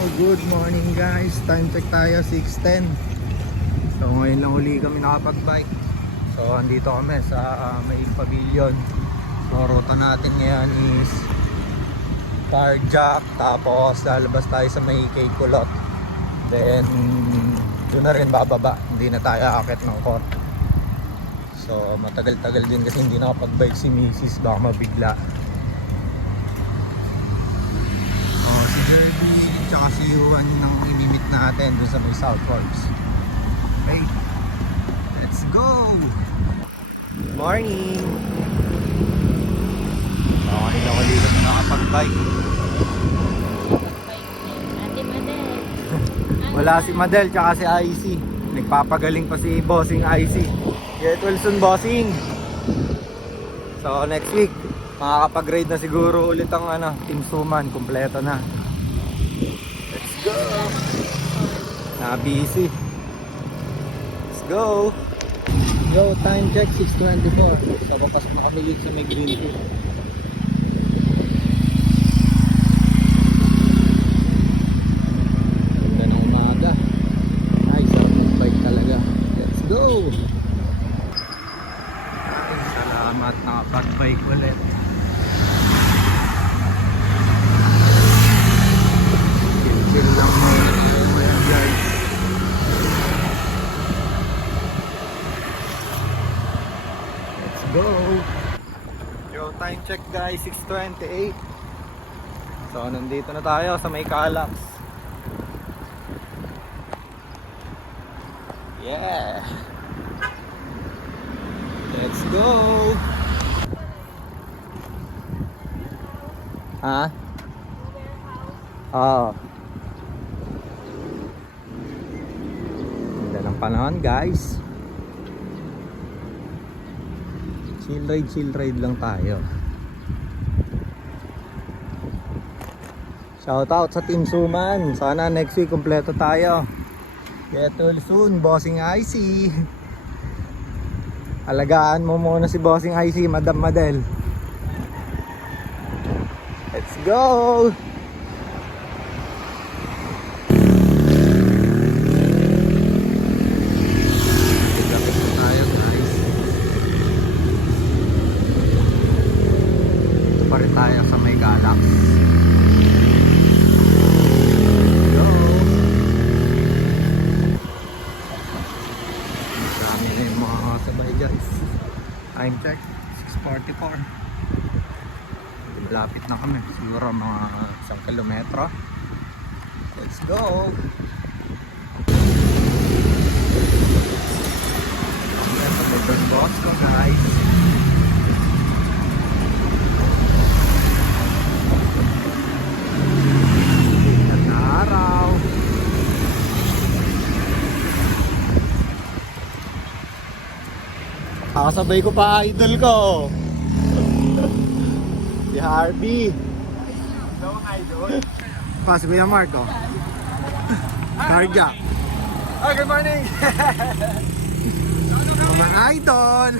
Good morning guys. Time check tayo 6:10. So ngayon lang uli kami nakapag-bike. So andito kami sa may pavilion. So ruta natin ngayon is Carjack, tapos lalabas tayo sa may Kay Kulot. Then doon na rin bababa. Hindi na tayo aakit ng court. So matagal-tagal din kasi hindi nakapag-bike si Mrs. Baka mabigla. Si Herbie tsaka si Yuan nang imimit natin dun sa may South Forks. Okay, let's go! Morning! Okay lang ulit na nakapag-bike. Ate Madel. Wala si Madel tsaka si IC. Nagpapagaling pa si Bossing IC. Get Wilson Bossing! So next week makakapag-ride na siguro ulit ang Team Suman. Kompleto na. Let's go! Busy. Let's go! Yo, time check 6:24. So papasok na kami dito sa may green tea. Ganda ng umaga. Nice, bike talaga. Let's go! Salamat, nakapag-bike ulit. Chill lang muna. Ayan guys. Let's go. Yo, time check guys, 6:28. So nandito na tayo sa may Calax. Yeah. Let's go. Ha? Oo. Ganda ng panahon guys. Chill ride lang tayo. Shoutout sa Team Suman. Sana next week kompleto tayo. Get well soon, Bossing IC. Alagaan mo muna si Bossing IC, Madam Madel. Let's go! Tayo sa may Calax. Go! Marami na yung mga sabay guys. Time check 6:44. Malapit na kami, siguro mga 1 kilometro. Let's go! Ito yung boss ko guys. Kakasabay ko pa idol ko. Si Harvey. Hello idol. Pas Kuya Marco. Carjack. Oh, good morning. Mga idol.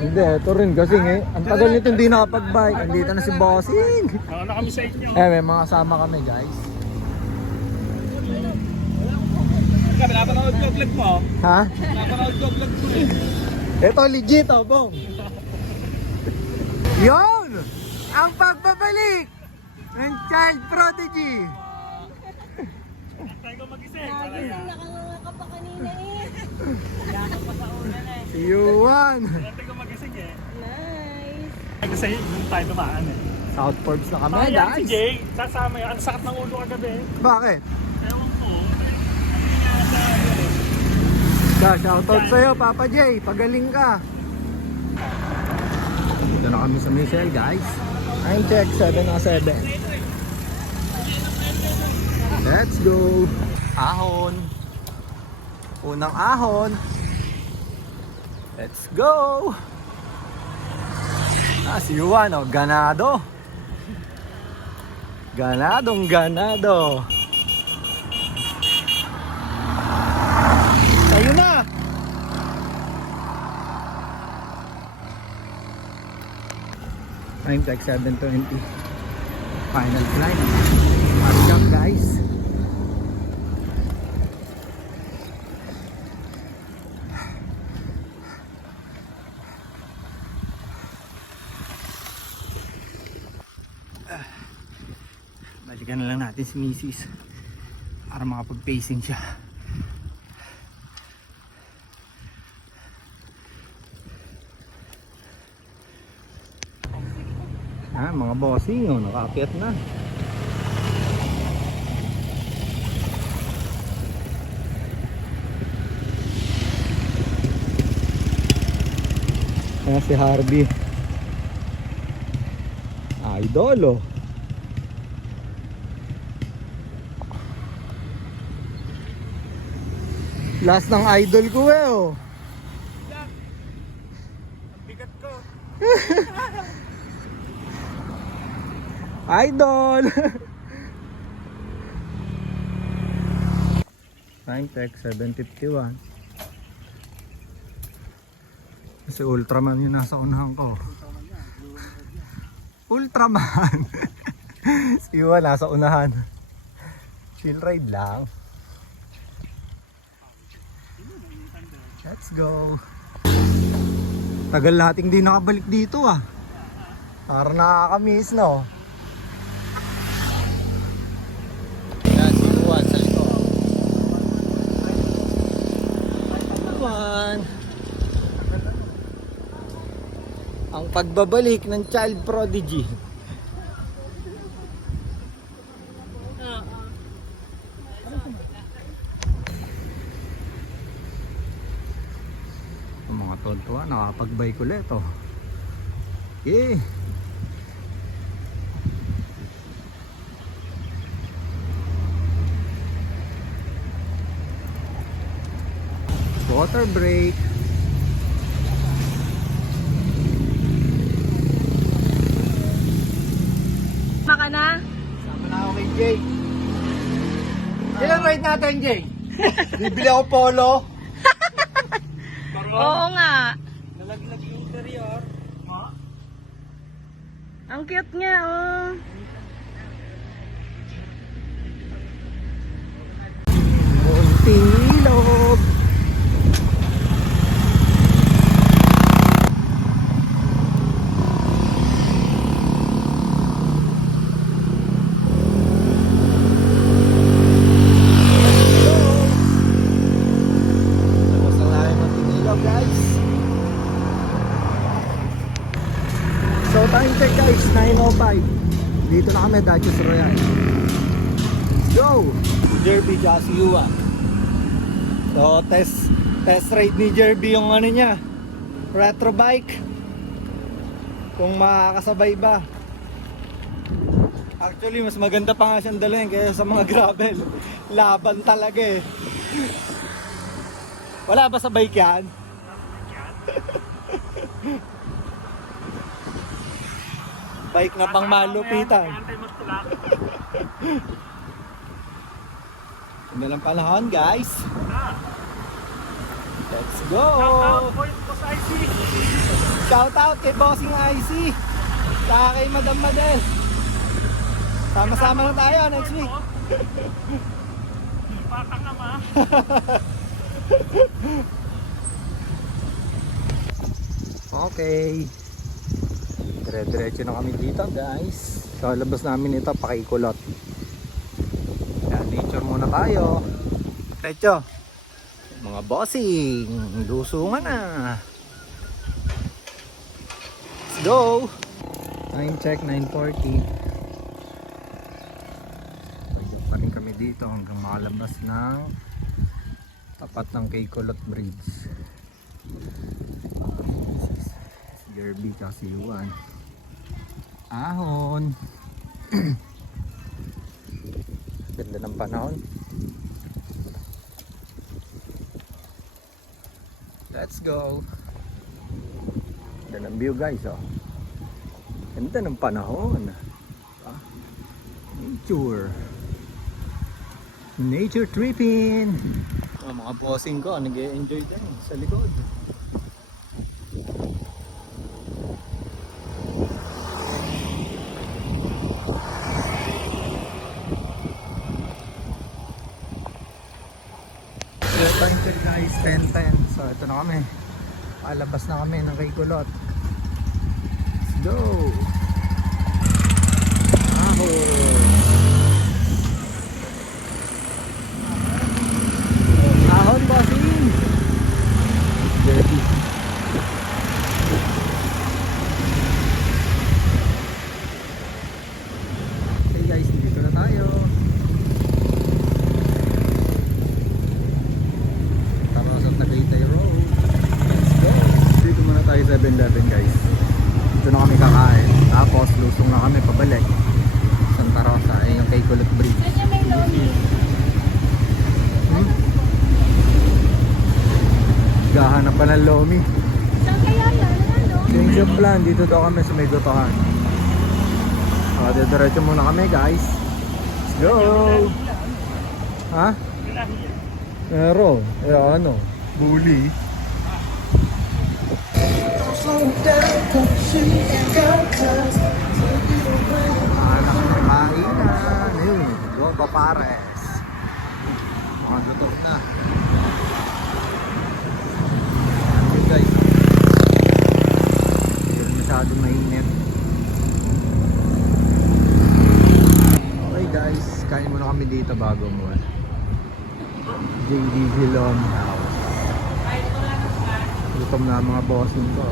Hindi, ito rin kasi ang tagal nito hindi nakapag-bike. Andito na si Bossing. Ano kami sa inyo? May mga kasama kami guys. Napanood ko vlog mo. Ha? Napanood ko vlog mo eh. Ito legit bong. Yon! Ang pagbabalik ng Child Prodigy. Tayo ko mag-isip. Nakanganga pa kanina eh. Yakap pa sa una na eh. Si Yuan. Tayo ko mag-isip eh. Nice. Kasi yung tayo dumaan eh. South Forbes na kami Sayang si guys. Jay, sasama yun. Ang sakit ng ulo kagabi. Bakit? Ewan ko. Shoutout sa'yo Papa J. Pagaling ka. Dito na kami sa Michelle guys. Time check 7:07. Let's go. Ahon. Unang ahon. Let's go. Si Juan ganado. Ganadong ganado. Tayo na. Time check 7:20. Final flight. Hard job guys. Balikan na lang natin si Mrs. para makapag-pacing siya. Mga bossing, oh, nakaakyat na. Si Harvey. Idol, oh. Last ng idol ko eh, oh. Ang bigat ko. Idol! Time check, 7:51. Kasi Ultraman yung nasa unahan ko. Ultraman! Si Iwan nasa unahan. Chill ride lang. Let's go. Tagal nating di nakabalik dito ah. Para nakakamiss, no? Yan, si Iwan sa likod. Iwan. Ang pagbabalik ng child prodigy. Ang mga tontuwa, nakapag-bike ulit, oh. Yeah. Water break. Maka na? Sama na ako kay Jay. Ilan ride natin, Jay? Bibili ako polo. Oo nga. Nalaglag yung interior. Ang cute nga, oh. Munting ilog. Tapos na namin Munting ilog, guys. So time check, guys, 9:05. Dito na kami, Dachos Royal. Let's go! Jerby Jazzy Yuwa. So test ride ni Jerby yung ano niya, retro bike. Kung makakasabay ba. Actually mas maganda pa nga siyang dalhin kaysa sa mga gravel. Laban talaga eh. Wala ba sa bike yan? Bike na pang malupitan. Anti-magtulak. Ganda ng panahon, guys. Let's go! Boss IC. Shout out kay Bossing IC. Saka kay Madam Madel. Sama-sama na tayo next week. Patang nama. Okay. Dire-diretso na kami dito, guys. Sa labas namin ito, pakikulot. Yan, nature muna tayo. Diretso. Mga bossing, lusungan na. Let's go. Time check, 9:40. Pwede pa rin kami dito hanggang makalabas ng tapat ng Kaykulot Bridge. Si Jerby kasi Yuan. Ahon. Ganda ng panahon. Let's go. Ganda ng view, guys, oh. Ganda ng panahon. Ah, nature tripping. Mga bossing ko nag-e-enjoy din sa likod. Time check, guys, 10:10. So ito na kami. Palabas na kami ng Kaykulot. Let's go. Ahon. pa ng Lomi. Saan kaya yan? Ano? Change of plan, dito daw kami sa may gotohan. Diretso muna kami guys. Let's go! Ha? Pero, ano? Bully. Anak ng kainan. Ayun, doon pa pares. Mga luto na. Okay guys. Hindi masyado mainit. Okay guys, kain muna kami dito bago mo. JDG Lomi House. Gutom na ang mga bossing ko.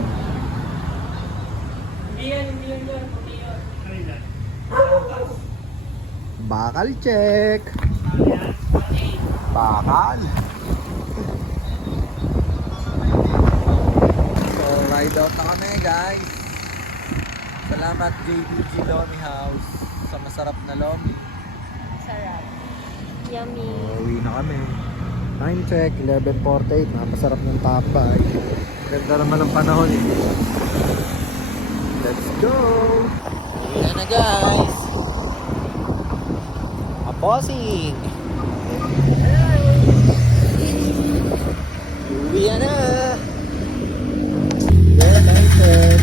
Bakal check. Bakal. So ride out na kami guys. Salamat JDG Lomi House sa masarap na lomi. Sarap. Yummy. Uwi na kami. Time check, 11:48. Napasarap ng tapay. Ganda naman ng panahon eh. Let's go! Uwi na guys! Aposing! Uwi na! Yeah, time check.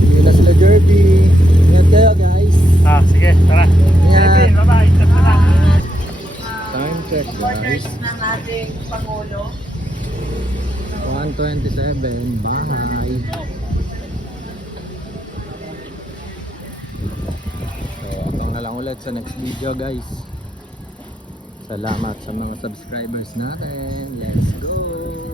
Uwi na sila Derby. Ingat kayo guys. Sige, tara. Ingat. Bye-bye. Tara. Time check guys. ng ating Pangulo. 1:27. Bye! So, abang na lang ulit sa next video guys. Salamat sa mga subscribers natin. Let's go!